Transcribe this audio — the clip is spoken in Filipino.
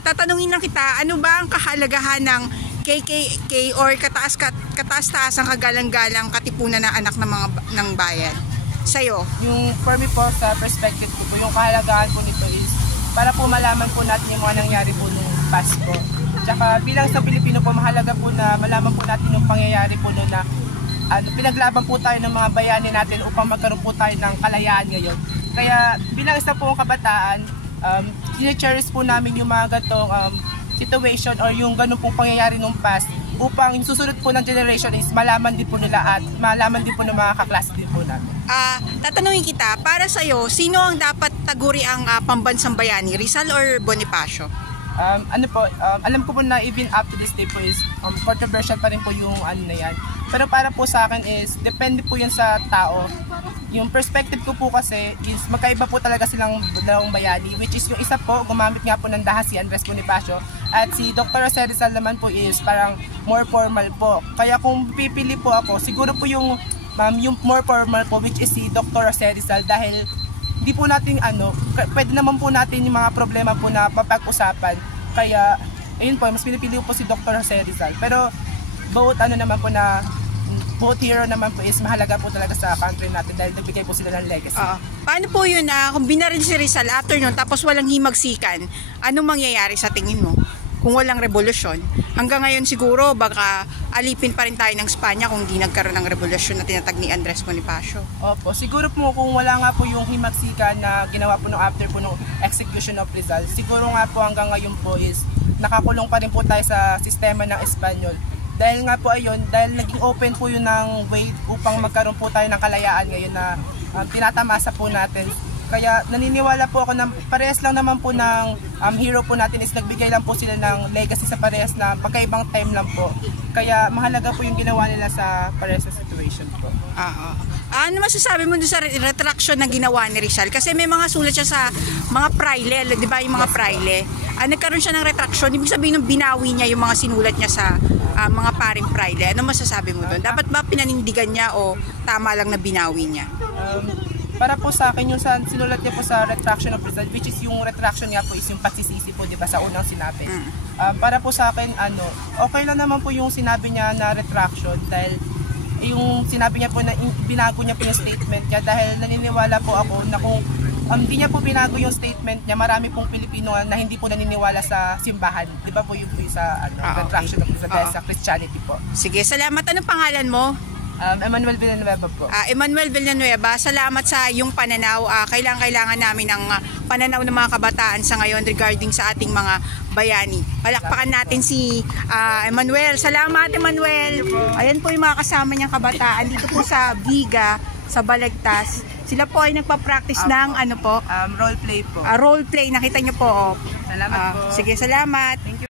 tatanungin lang kita, ano ba ang kahalagahan ng KKK or kataas-taas ang kagalang-galang katipunan ng anak ng bayan? Sa'yo? Yung for me po, sa perspective ko po, yung kahalagahan po nito is para po malaman po natin yung mga nangyari po nung past po. Tsaka bilang sa Pilipino po, mahalaga po na malaman po natin yung pangyayari po noon na pinaglaban po tayo ng mga bayani natin upang magkaroon po tayo ng kalayaan ngayon. Kaya bilang isa po ang kabataan, cherish po namin yung mga ganitong situation or yung ganun pong pangyayari nung past upang yung susunod po ng generation is malaman din po nila at malaman din po ng mga kaklase din po namin. Tatanungin kita, para sa'yo, sino ang dapat taguri ang pambansang bayani? Rizal or Bonifacio? Alam ko po na even up to this day po is controversial pa rin po yung ano na yan. Pero para po sa akin is, depende po yan sa tao. Yung perspective ko po kasi is magkaiba po talaga silang dalawang bayani, which is yung isa po, gumamit nga po ng dahas si Andres Bonifacio at si Dr. Jose Rizal naman po is parang more formal po. Kaya kung pipili po ako, siguro po yung more formal po, which is si Dr. Jose Rizal, dahil di po natin pwede naman po natin yung mga problema po na mapag-usapan. Kaya ayun po, mas pinipili po si Dr. Jose Rizal. Pero both hero naman po is mahalaga po talaga sa country natin dahil nagbigay po sila ng legacy. Paano po yun kung binaril si Rizal after nun tapos walang himagsikan, anong mangyayari sa tingin mo? Kung walang revolusyon, hanggang ngayon siguro baka alipin pa rin tayo ng Espanya kung di nagkaroon ng revolusyon na tinatag ni Andres Bonifacio. Opo, siguro po kung wala nga po yung himagsikan na ginawa po nung after po nung execution of Rizal, siguro nga po hanggang ngayon po is nakakulong pa rin po tayo sa sistema ng Espanyol. Dahil nga po dahil naging open po yun ng way upang magkaroon po tayo ng kalayaan ngayon na tinatamasa po natin. Kaya naniniwala po ako na parehas lang naman po ng hero po natin is nagbigay lang po sila ng legacy sa parehas na pagkaibang time lang po. Kaya mahalaga po yung ginawa nila sa parehas na situation po. Ano masasabi mo dun sa retraction na ginawa ni Rizal? Kasi may mga sulat siya sa mga praile, di ba yung mga praile? Nagkaroon siya ng retraction, ibig sabihin nung binawi niya yung mga sinulat niya sa mga paring praile. Ano masasabi mo dun? Dapat ba pinanindigan niya o tama lang na binawi niya? Para po sa akin, yung sinulat niya po sa retraction of Rizal, which is yung retraction niya po is yung pagsisisi po, di ba, sa unang sinabi. Para po sa akin, okay lang naman po yung sinabi niya na retraction dahil yung sinabi niya po na binago niya po yung statement niya dahil naniniwala po ako na kung hindi niya po binago yung statement niya, marami pong Pilipino na hindi po naniniwala sa simbahan. Di ba po yung sa retraction of Rizal dahil sa Christianity po. Sige, salamat. Anong pangalan mo? Emmanuel Villanueva po. Emmanuel Villanueva, salamat sa iyong pananaw. Kailangan namin ng pananaw ng mga kabataan sa ngayon regarding sa ating mga bayani. Palakpakan natin si Emmanuel. Salamat, Emmanuel. Ayan po yung mga kasama niyang kabataan dito po sa Viga, sa Balagtas. Sila po ay nagpa-practice ng role play po. Role play, nakita niyo po. Salamat po. Sige, salamat. Thank you.